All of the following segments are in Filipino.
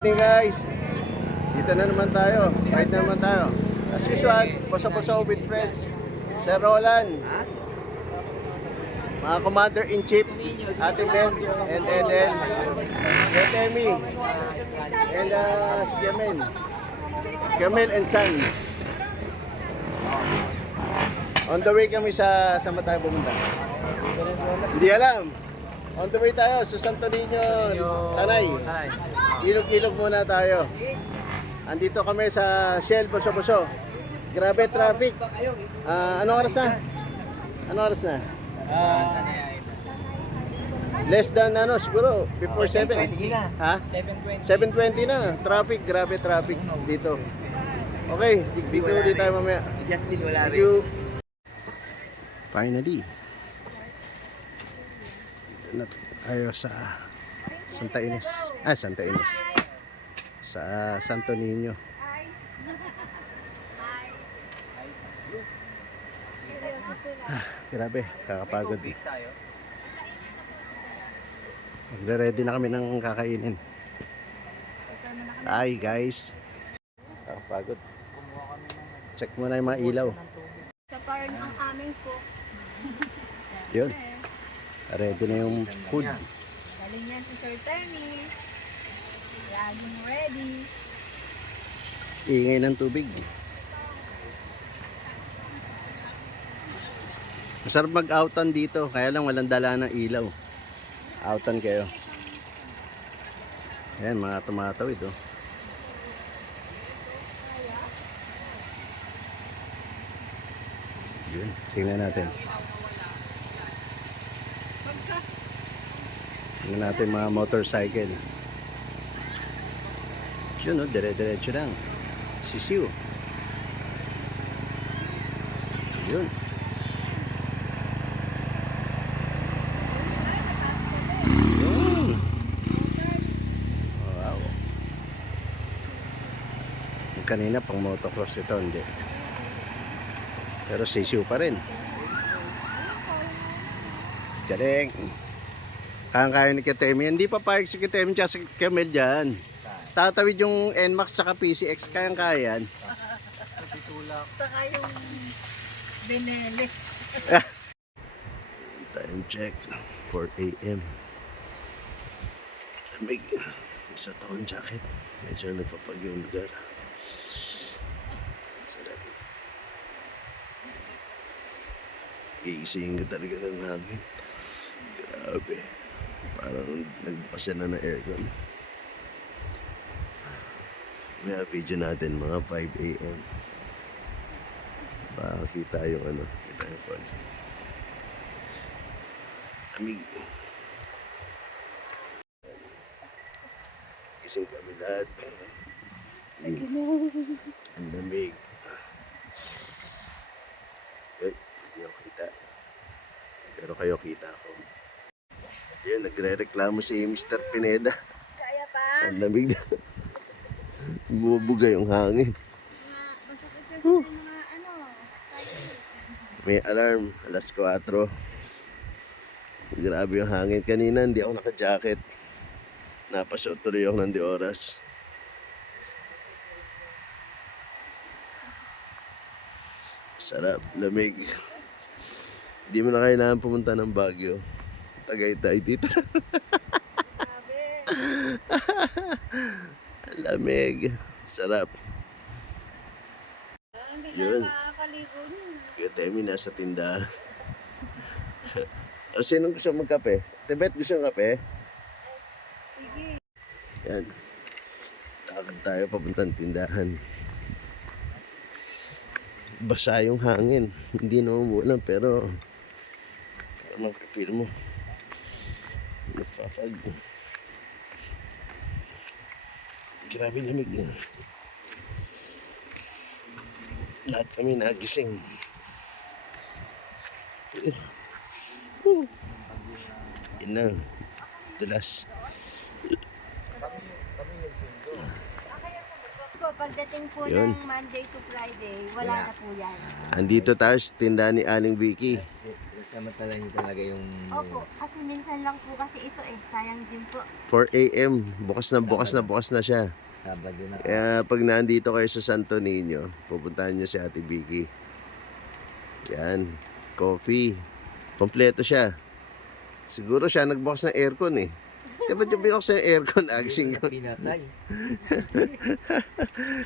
Hey guys, dito na naman tayo. Right na naman tayo. As usual, paso-paso with friends. Sir Roland, mga Commander-in-Chief, Ate Ben, and Eden, and Emmy, and si Kiamel. Kiamel and San. On the way kami saan ba tayo pumunta? Hindi alam. On the way tayo sa Santo Niño, Tanay. Ilog-ilog muna tayo. Andito kami sa Shell, Boso-Boso. Grabe traffic. Anong oras na? Anong oras na? Less than siguro, before 7. Ha? 7:20 na. Traffic, grabe traffic dito. Okay, dito ulit tayo mamaya. Thank you. Finally. Dito na tayo sa Santa Ines. Santa Ines. Sa Santo Niño. Grabe, kakapagod. Magre-ready na kami ng kakainin. Hi guys. Kakapagod. Check muna yung mga ilaw. Sa parang ang aming po. Yun. Ready na yung food. Galing yan si Sir Tenny. Laging ready. Ingay ng tubig. Masarap mag-outan dito, kaya lang walang dala ng ilaw. Outan kayo. Ayan, mga tumatawid oh. Yun, tingnan natin. Tingnan natin mga motorcycle. Yun oh, dire-diretso lang. Sisiw. Yun. Yun. Wow. Yung kanina pang motocross ito, hindi. Pero sisiw pa rin. Galing. Kaya ni Kitemi. Hindi pa payag si Kitemi tsaka si Kemel dyan. Tatawid yung NMAX saka PCX. Kayang-kayan. Saka yung Benelis. Time check. 4 AM. Lamig. Isa taon jacket. Medyo nagpapag yung lugar. Sarap. Gigising ka talaga ng hangin. Grabe. Parang nagpasya na ng aircon. May video natin mga 5 AM. Kita yung kita yung fog. Amig. Gising kami lahat. Ang lamig. Ay, hindi ako kita. Pero kayo kita ako. Yun, nagre-reklamo si Mr. Pineda. Kaya pa. Ang lamig na. Bumubuga yung hangin. Masakit yung mga May alarm, alas 4. Grabe yung hangin. Kanina hindi ako naka-jacket. Napasot tuloy ako ng 2 oras. Sarap, lamig. Hindi mo na kailangan pumunta ng Baguio. Tagaytay dito. Lamig. Sarap. Hindi Yun. na makakaligo nun. Kaya Temi nasa tindahan. Sinong gusto magkape? Tibet gusto ng kape? Sige. Yan. Lakad tayo papuntang tindahan. Basa yung hangin. Hindi na umulan pero mag-feel mo. Nagpapag. Grabe lamig yan. Lahat kami nagising. Yun na. Dulas. Pagdating po Yun. ng Monday to Friday, wala na po yan. Andito tayo sa tindahan ni Aling Vicky. Samantala niyo talaga yung... Opo, kasi minsan lang po kasi ito eh. Sayang din po. 4 a.m. Bukas na siya. Sabado na. Kaya pag nandito kayo sa Santo Niño, pupuntahan nyo si Ate Vicky. Yan, coffee. Kompleto siya. Siguro siya nagbukas ng aircon eh. Di ba yung binuksan yung aircon? Agising ko. Pinatay.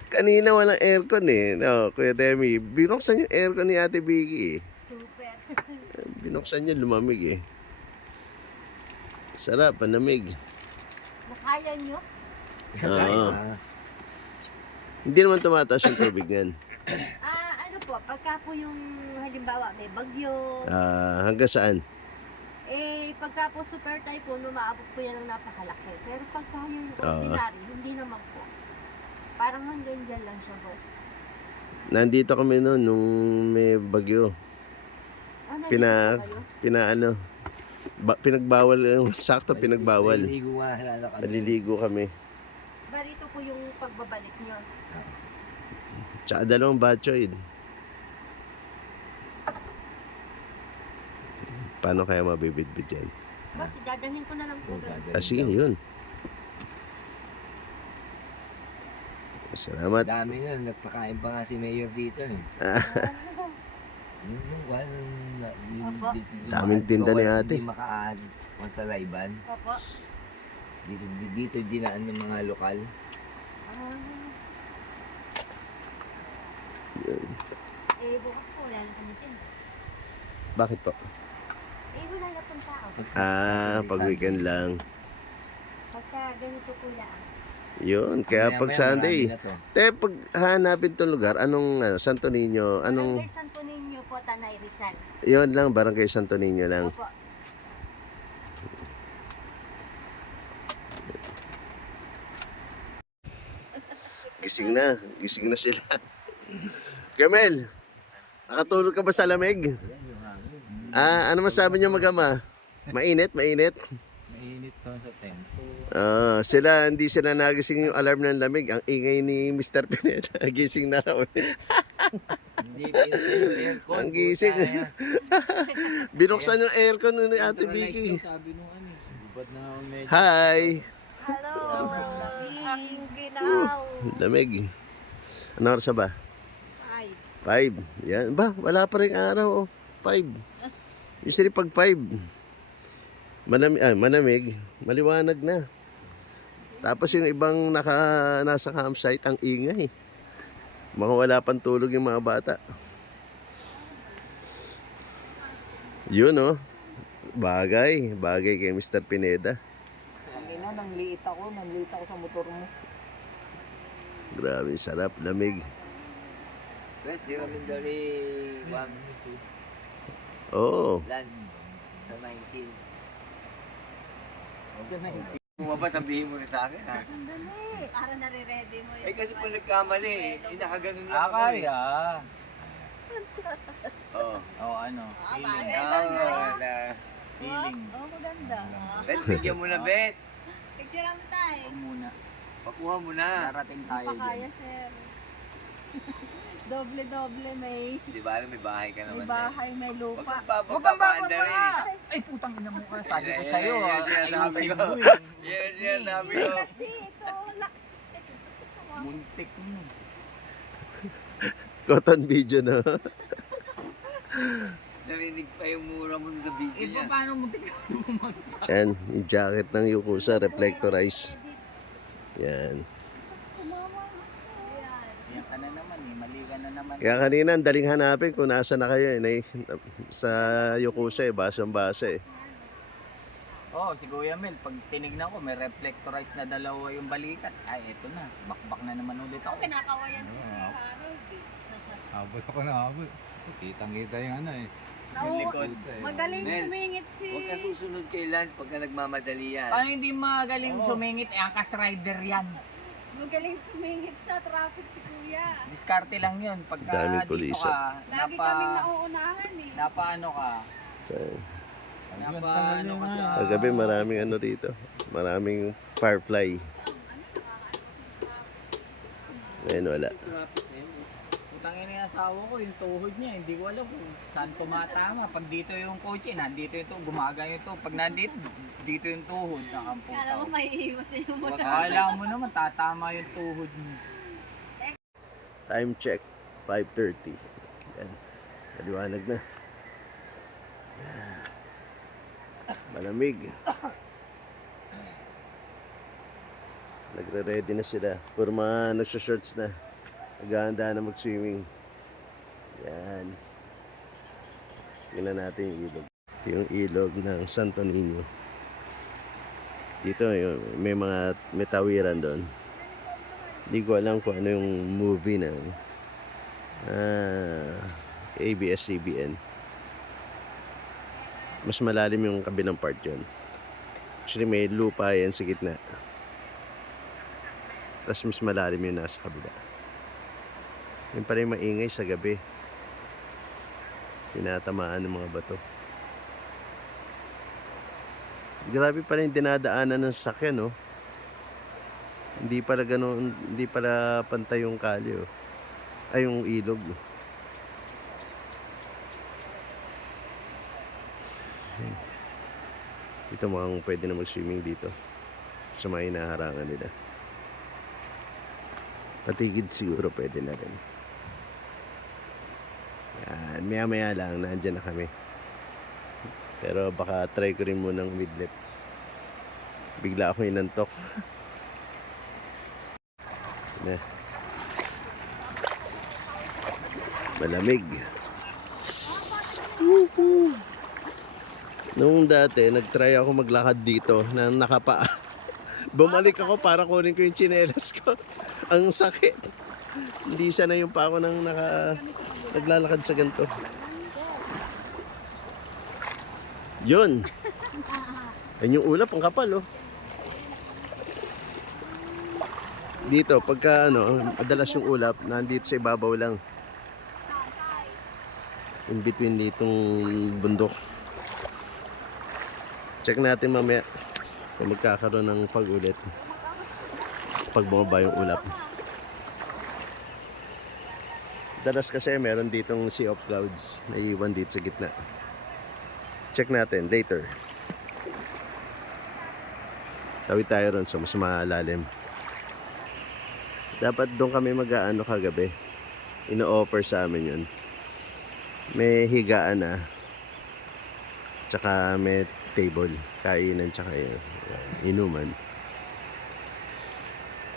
Kanina walang aircon eh. No, Kuya Demi, binuksan yung aircon ni Ate Vicky eh. Super. Binuksan niya, lumamig eh. Sarap, panamig. Nakaya nyo? Oo. Hindi naman tumataas yung tubig yan. Ano po, pagka po yung halimbawa may bagyo, Hanggang saan? pagka po super typhoon, umaabot po yan ng napakalaki. Pero pagka yung ordinary, hindi naman po. Parang hanggang dyan lang siya, boss. Nandito kami noon nung may bagyo. Pinagbawal yung sakto, pinagbawal. Maliligo kami. Barito po yung pagbabalik nyo. Tsaka dalawang batchoid. Paano kaya mabibidbid yan? Boss, dadalhin ko na lang po. Sige, yun. Salamat. Dami na, nagpakain pa nga si Mayor dito eh. Daming tinda ni ate. Hindi makaahad kung sa Laiban. Opo. Dito dinaan yung mga lokal. Bukas po, wala na kami din. Bakit po? Wala na pong tao. Pag weekend lang. Pagka ganito po lang. Yun, kaya pag Sunday. Pag hanapin tong lugar, anong Santo Niño, Barangay Santo Niño po, Tanay Rizal. yun lang, Barangay Santo Niño lang. Opo. Gising na sila. Kamel, nakatulog ka ba sa lamig? Ano masabi niyo mag-ama? Mainit? Mainit pa sa tempo. Sila, hindi sila nagising yung alarm ng lamig. Ang ingay ni Mr. Pineda. Gising na raw. Hindi pinatay yung aircon. Ang gising. Binuksan yung aircon ni Ate Vicky. Sabi nung ano. Bubad na ako medyo. Hi! Hello! Ang ginaw! Lamig. Ano oras na ba? 5. Yan. Ba, wala pa rin araw. 5. Usually pag 5, manamig, maliwanag na. Tapos yung ibang nasa campsite, ang ingay. Mga wala pang tulog yung mga bata. Yun oh. Bagay kay Mr. Pineda. Nangliit ako sa motor mo. Grabe, sarap, lamig. Let's hear Mindari 1, 2. Oo. Lance, sa 19. Bumaba, sabihin mo rin sa akin ha. Sandali! Para nare-ready mo yun. Ay kasi pag nagkamali nakaganon lang ako Kaya. Oh, Ano? feeling. Maganda. Bet, bigyan mo na bet. Picture mo tayo. Muna. Pakuha mo na. Darating tayo Pakaya, dyan. sir. Doble-doble may Di ba alam, may bahay ka naman. bahay, may Huwag lupa. kang papapaanda rin. Ay, putang ina mo ka. Sabi ko sa'yo. Yan ang sinasabi ayusin ko. mo eh. Yan ang sinasabi ko. Kasi ito, Muntik mo. Cotton video na. Narinig pa yung mura mo sa video Eh, niya. paano muntik ka bumagsak? Yan, yung jacket ng Yukusa, reflectorize. Yan. Yan ka na naman eh. Mali ka na naman. Kaya kanina, ang daling hanapin kung nasa na kayo. Sa Yukusa basang-basa eh. Oo, si Kuya Mel, pag tinignan ko, may reflectorized na dalawa yung balikat. Ay, eto na. Bakbak na naman ulit ako. kinakawayan ko si Harold. Habol ako na habol. Kitang-kita yung ano eh. Yung likod. Magaling Mel, sumingit si... Huwag ka susunod kay Lance pagka nagmamadali yan. Paano hindi magaling sumingit? Eh, angkas rider yan. Magaling sumingit sa traffic si Kuya. Diskarte lang yun. Pagka Daming dito puliso. ka, Lagi kaming nauunahan eh. napaano ka, So, napaano ka sa... kagabi maraming ano dito. Maraming firefly. Ngayon wala. Putang ngayon ng asawa ko, yung tuhod niya, hindi ko alam kung saan tumatama. Pag dito yung kotse, nandito yung tuhod, gumagano yung tuhod. Pag nandito, dito yung tuhod, nakampong Kala mo may iwas yung motor. Akala mo naman, tatama yung tuhod mo. Time check, 5:30. Yan. Maliwanag na. Yan. Malamig. Nagre-ready na sila. Puro mga nagsa-shorts na. Naghahanda na mag-swimming. Yan. Tingnan natin yung ilog. Ito yung ilog ng Santo Niño. Dito may mga may tawiran doon. Hindi ko alam kung ano yung movie na ABS-CBN. Mas malalim yung kabilang part yun. Actually may lupa yan sa gitna. Tapos mas malalim yung nasa kabila. Yung pa rin maingay sa gabi. Tinatamaan ng mga bato. Grabe pa rin dinadaanan ng sasakyan, no? Hindi pala ganun, hindi pala pantay yung kalye, oh. Ay, yung ilog. Dito mukhang pwede na mag-swimming dito. Sa mga hinaharangan nila. Patigid siguro pwede na rin. Yan, maya-maya lang, nandyan na kami. Pero baka try ko rin munang midlip. Bigla ako inantok. Na. Malamig. Woohoo! Nung dati, nagtry ako maglakad dito na nakapaa. Bumalik ako para kunin ko yung tsinelas ko. Ang sakit. Hindi sana yung pa ako nang naglalakad sa ganito. Yun. Yan yung ulap, ang kapal, oh. Dito, pagka madalas yung ulap, nandito sa ibabaw lang. In between ditong bundok. Check natin mamaya kung magkakaroon ng pag-ulit. Pag bumaba yung ulap. Dalas kasi meron ditong sea of clouds na iwan dito sa gitna. Check natin later. Tawid tayo ron sa mas malalim. Dapat doon kami mag-aano kagabi. Ino-offer sa amin yun. May higaan na. Tsaka may table. Kainan tsaka inuman.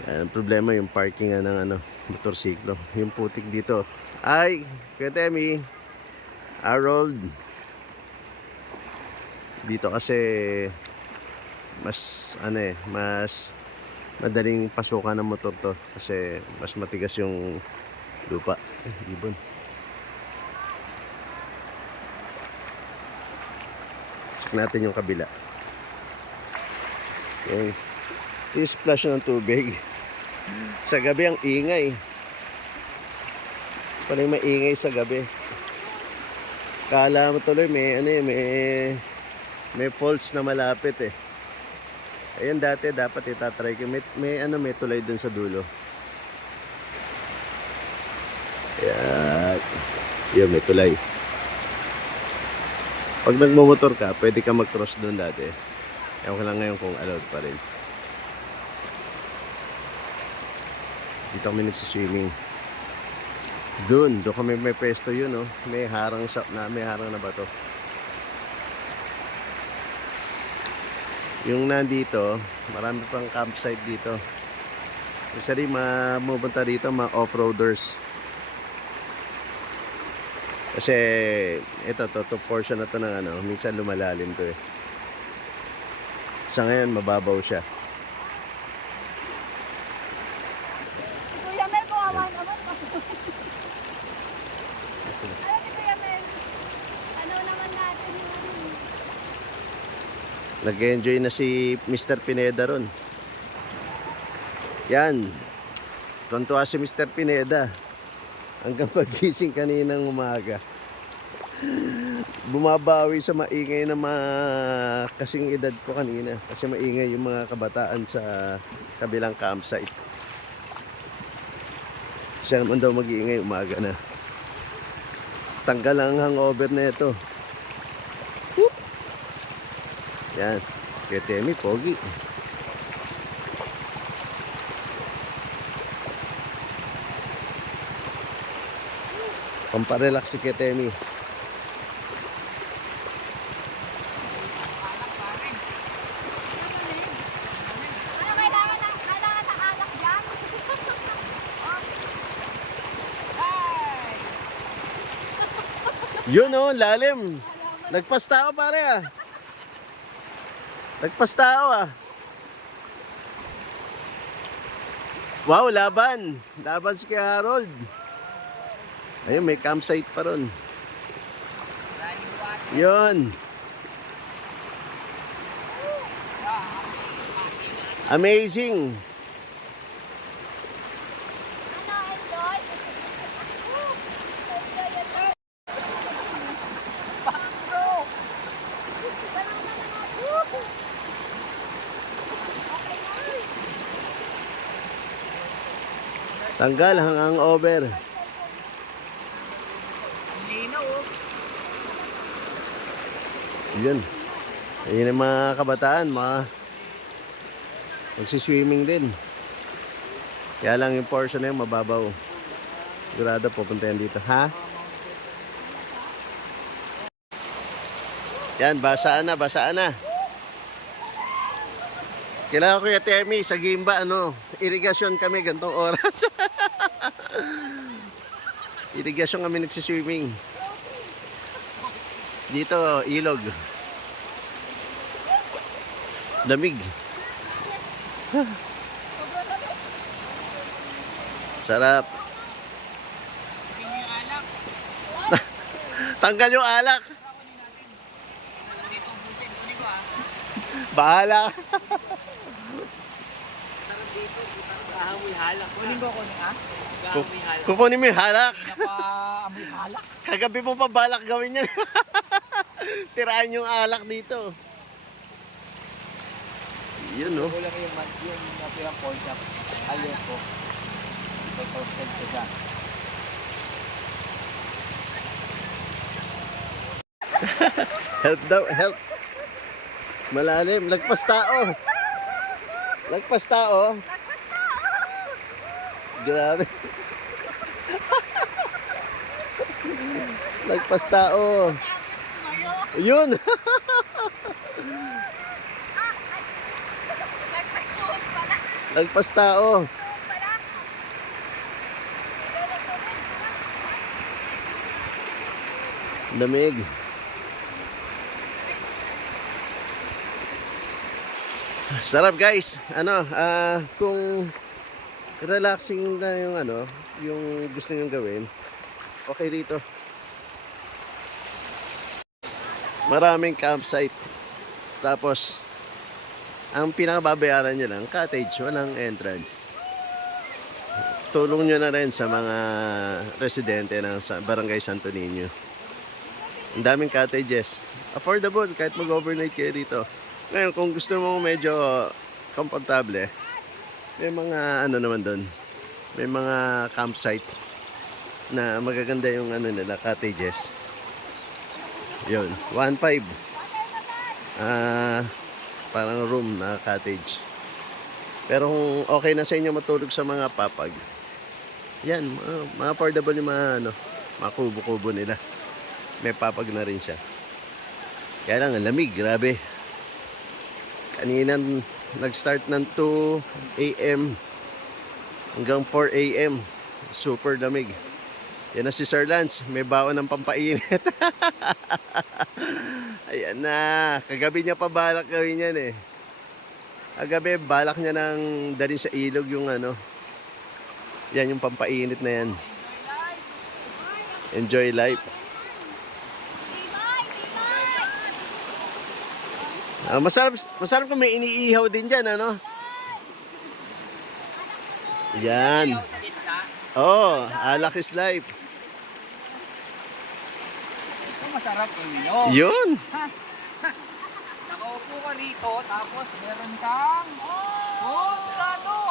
Ang problema yung parking ng motorsiklo. Yung putik dito. Ay, Kuya Temi. Harold. Dito kasi mas mas madaling pasukan ng motor to kasi mas matigas yung lupa. Ibon. Check natin yung kabila. Okay. I-splash ng tubig. Sa gabi ang ingay. Parang maingay sa gabi. Kala mo tuloy may falls na malapit eh. Ayun dati dapat itatry ko. May tulay dun sa dulo. Yan. Yun, may tulay. Pag nagmumotor ka, pwede ka mag-cross dun dati. Ewan ko lang ngayon kung allowed pa rin. Dito kami nagsiswimming. Doon kami may pwesto yun, oh. May harang na bato. Yung nandito, marami pang campsite dito. Kasi rin mamupunta dito mga off-roaders. Kasi to portion na to ng minsan lumalalim to eh. Sa ngayon mababaw siya. Kuya Mel, kawawa naman. Alam ni Kuya Mel, ano naman natin yung Nag-enjoy na si Mr. Pineda ron. Yan. Tuntua si Mr. Pineda. Hanggang pagising kaninang umaga. Bumabawi sa maingay na kasing edad ko kanina. Kasi maingay yung mga kabataan sa kabilang campsite. Siya naman daw mag-iingay umaga na. Tanggal ang hangover na ito. Whoop! Yan. Kay Temi, pogi. Pamparelax si Ketemi. Ano kailangan ng alak dyan? Yun oh, lalim. Nagpas tao pare ah. Nagpas tao ah. Wow, laban. Laban si Kuya Harold. Ayun, may campsite pa ron. Yun. Amazing. Ano, enjoy? Tanggal hanggang over. Yun. Ayun ang mga kabataan, magsiswimming din. Kaya lang yung portion na yun mababaw. Sigurado pupunta yan dito. Ha? Yan, basaan na, basaan na. Kailangan ko yung Temi sa Gimba, irigasyon kami gantong oras. Irigasyon kami nagsiswimming. Dito, ilog. Lamig. Sarap. Tanggal yung alak. Bahala. Kahamoy halak. Kunin ko ha? Kahamoy halak. Kukunin mo yung halak. Napaamoy halak. Kagabi mo pa balak gawin yan. Tirahan yung alak dito. Yun oh. Kulang yung napirang pork chop. Ayun ko. May toasted ko siya. Help daw, help. Malalim, lagpas tao. Lagpas tao. Grabe. Lagpas tao. Yun. Lagpas tao. Lamig. Sarap guys. Kung relaxing na yung yung gusto niyo gawin, okay rito. Maraming campsite. Tapos ang pinakababayaran nyo lang, cottage, walang entrance. Tulong nyo na rin sa mga residente ng Barangay Santo Niño. Ang daming cottages. Affordable kahit mag-overnight kayo dito. Ngayon, kung gusto mo medyo komportable, may mga naman doon. May mga campsite na magaganda yung nila, cottages. Yun, 1.5. Parang room na cottage. Pero kung okay na sa inyo matulog sa mga papag, yan, mga affordable yung mga kubo-kubo nila. May papag na rin siya. Kaya lang, ang lamig, grabe. Kanina nag-start ng 2 a.m. hanggang 4 a.m. Super lamig. Yan na si Sir Lance, may baon ng pampainit. Ayan na, kagabi niya pa balak gawin yan eh. Kagabi balak niya nang dalhin sa ilog yung yan yung pampainit na yan. Enjoy life. Masarap kung may iniihaw din dyan, Yan. Oh, alak is life. Ito masarap Yun. Nakaupo ka rito, tapos meron kang... Oh, gato!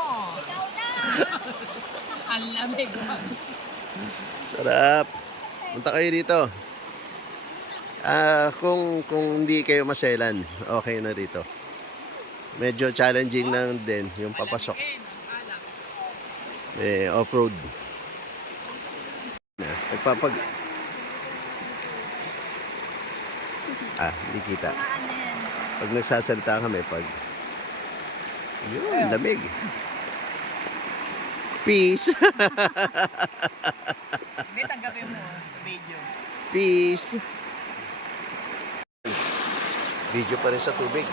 Ang lamig. Sarap. Punta kayo dito. Kung hindi kayo maselan, okay na dito. Medyo challenging lang din yung papasok. Off-road. Nagpapag... hindi kita. Pag nagsasalita kami, yun, lamig. Peace. Hindi, tanggapin mo sa video. Peace. Video pa rin sa tubig.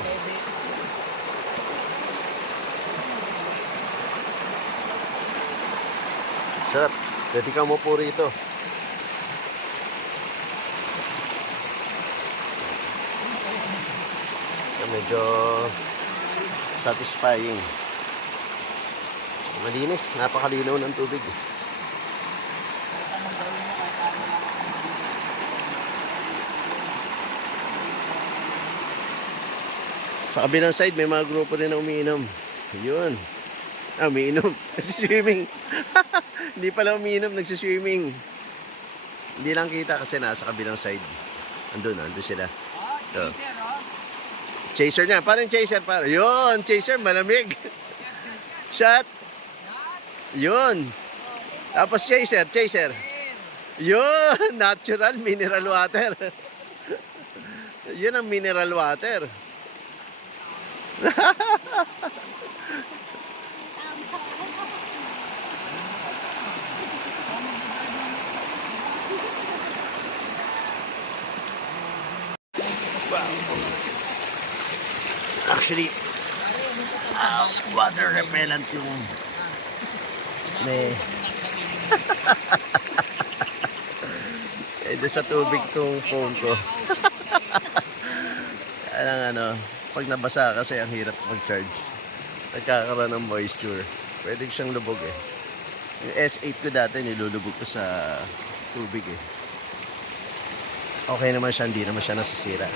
Sarap. Pwede ka mo po rito. Medyo satisfying. Malinis. Napakalinaw ng tubig. Sa kabilang side, may mga grupo din na umiinom. Yun. Umiinom. Nagsiswimming. Hindi pala umiinom, nagsiswimming. Hindi lang kita kasi nasa kabilang side. Andun sila. So. Chaser niya. Parang chaser. Yun, chaser, malamig. Shot. Yun. Tapos chaser. Yun, natural mineral water. Yun ang mineral water. Actually, water repellent yung may doon sa tubig tong phone ko. Kaya lang pag nabasa kasi ang hirap mag-charge. Nagkakaroon ng moisture. Pwede siyang lubog eh. Yung S8 ko dati nilulubog ko sa tubig eh. Okay naman siya, hindi naman siya nasisira.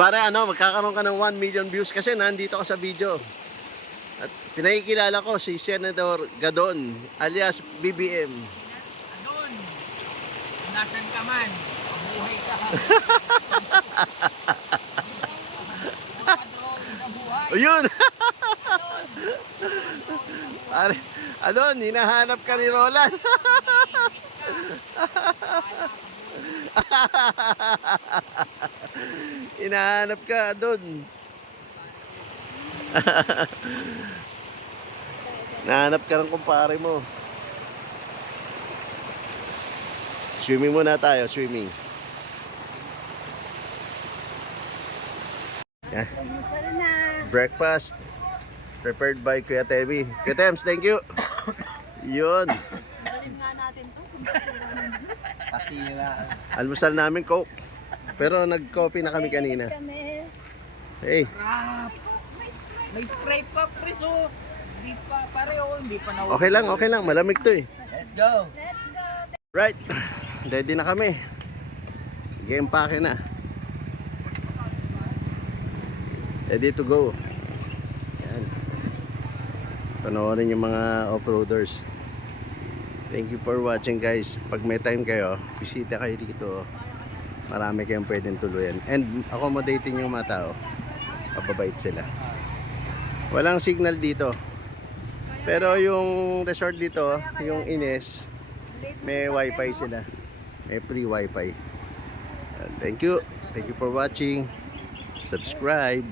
Para magkakaroon ka ng 1 million views kasi nandito ka sa video. At pinakikilala ko si Senator Gadon alias BBM. Gadon, nasan ka man? Mabuhay ka. Ayun! Adon, hinahanap ka ni Roland. Hinahanap ka, Adon. Nahanap ka ng kumpare mo. Swimming muna tayo, swimming. Yeah. Breakfast prepared by Kuya Temi. Kuya Tems, thank you. Yun. Galing nga natin to. Pasira. Almusal namin Coke. Pero nag-coffee na kami kanina. Hey. May spray pa, preso. Hindi pa, pareho, hindi pa na. Okay lang. Malamig to eh. Let's go. Right. Ready na kami. Game pake na. Ready to go. Yan. Panoorin yung mga off-roaders. Thank you for watching guys. Pag may time kayo, bisita kayo dito. Marami kayong pwedeng tuluyan. And accommodating yung mga tao. Mababait sila. Walang signal dito. Pero yung resort dito, yung Ines, may wifi sila. May free wifi. Thank you. Thank you for watching. Subscribe.